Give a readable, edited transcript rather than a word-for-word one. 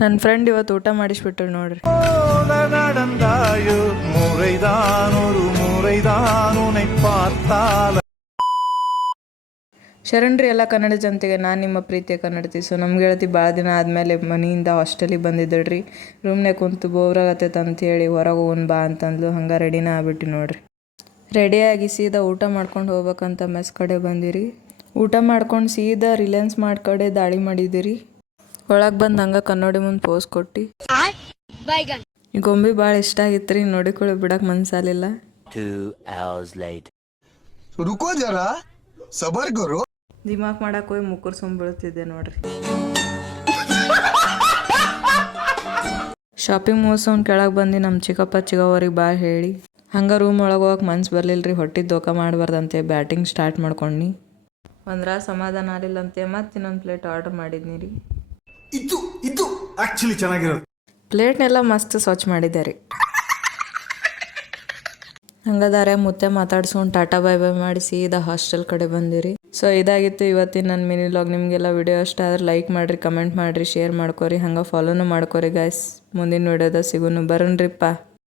ನನ್ನ ಫ್ರೆಂಡ್ ಇವತ್ತು ಊಟ ಮಾಡಿಸ್ಬಿಟ್ರು ನೋಡ್ರಿ. ಶರಣ್ರಿ ಎಲ್ಲ ಕನ್ನಡ ಜನತೆಗೆ ನಾನು ನಿಮ್ಮ ಪ್ರೀತಿಯ ಕನ್ನಡತಿ. ಸೊ ನಮ್ಮ ಗೆಳತಿ ಭಾಳ ದಿನ ಆದಮೇಲೆ ಮನೆಯಿಂದ ಹಾಸ್ಟೆಲಿಗೆ ಬಂದಿದ್ದಳ್ರಿ. ರೂಮ್ನಾಗ ಕುಂತು ಬೋರಾಗತ್ತೈತೆ ಅಂಥೇಳಿ ಹೊರಗೆ ಹೋಗೋಣ ಬಾ ಅಂತಂದ್ಲು. ಹಂಗೆ ರೆಡಿನ ಆಗ್ಬಿಟ್ಟು ನೋಡ್ರಿ. ರೆಡಿಯಾಗಿ ಸೀದಾ ಊಟ ಮಾಡ್ಕೊಂಡು ಹೋಗ್ಬೇಕಂತ ಮೆಸ್ ಕಡೆ ಬಂದಿರಿ. ಊಟ ಮಾಡ್ಕೊಂಡು ಸೀದಾ ರಿಲಯನ್ಸ್ ಮಾರ್ಟ್ ಕಡೆ ದಾಳಿ ಮಾಡಿದಿರಿ. ಒಳಗೆ ಬಂದು ಹಂಗೆ ಕನ್ನಡಿ ಮುಂದೆ ಪೋಸ್ ಕೊಟ್ಟು ಈ ಗೊಂಬೆ ಭಾಳ ಇಷ್ಟ ಆಗಿತ್ತು ರೀ. ನೋಡಿಕೊಳ್ಳಿ ಬಿಡಕ್ಕೆ ಮನ್ಸಾಲಿಲ್ಲ. 2 hours later. रुको जरा सबर करो. ದಿಮಾಕ್ ಮಾಡಕ್ಕೆ ಹೋಗಿ ಮುಕ್ಕರ್ ಬೀಳ್ತಿದ್ದೆ ನೋಡ್ರಿ. ಶಾಪಿಂಗ್ ಮುಗಿಸ್ಕೊಂಡು ಕೆಳಗೆ ಬಂದು ನಮ್ಮ ಚಿಕ್ಕಪ್ಪ ಚಿಕ್ಕವ್ರಿಗೆ ಭಾಳ ಹೇಳಿ ಹಂಗೆ ರೂಮ್ ಒಳಗೆ ಹೋಗಕ್ಕೆ ಮನ್ಸು ಬರಲಿಲ್ಲ ರೀ. ಹೊಟ್ಟಿಗೆ ದೋಖ ಮಾಡಬಾರ್ದಂತೆ ಬ್ಯಾಟಿಂಗ್ ಸ್ಟಾರ್ಟ್ ಮಾಡ್ಕೊಂಡು ಒಂದ್ರ ಸಮಾಧಾನ ಆಗಲಿಲ್ಲಂತೆ ಮತ್ತೆ ಇನ್ನೊಂದು ಪ್ಲೇಟ್ ಆರ್ಡರ್ ಮಾಡಿದ್ನಿ ರೀ. ಇದು ಆಕ್ಚುಲಿ ಚೆನ್ನಾಗಿರೋದು. ಪ್ಲೇಟ್ನೆಲ್ಲ ಮಸ್ತ್ ಸ್ವಚ್ಛ ಮಾಡಿದ್ದಾರೆ. ಹಂಗದಾರೆ ಮುತ್ತೆ ಮಾತಾಡ್ಸ್ಕೊಂಡು ಟಾಟಾ ಬೈ ಬೈ ಮಾಡಿ ಸೀದಾ ಹಾಸ್ಟೆಲ್ ಕಡೆ ಬಂದಿರಿ. ಸೊ ಇದಾಗಿತ್ತು ಇವತ್ತಿನ ನನ್ನ ಮಿನಿ ವ್ಲಾಗ್. ನಿಮಗೆಲ್ಲ ವಿಡಿಯೋ ಇಷ್ಟ ಆದ್ರೆ ಲೈಕ್ ಮಾಡಿರಿ, ಕಮೆಂಟ್ ಮಾಡಿರಿ, ಶೇರ್ ಮಾಡ್ಕೊರಿ, ಹಂಗೆ ಫಾಲೋನು ಮಾಡ್ಕೊರಿ ಗಾಯ್ಸ್. ಮುಂದಿನ ವಿಡಿಯೋದಾಗ ಸಿಗೋನು ಬರೋಣ್ರಿಪ್ಪ.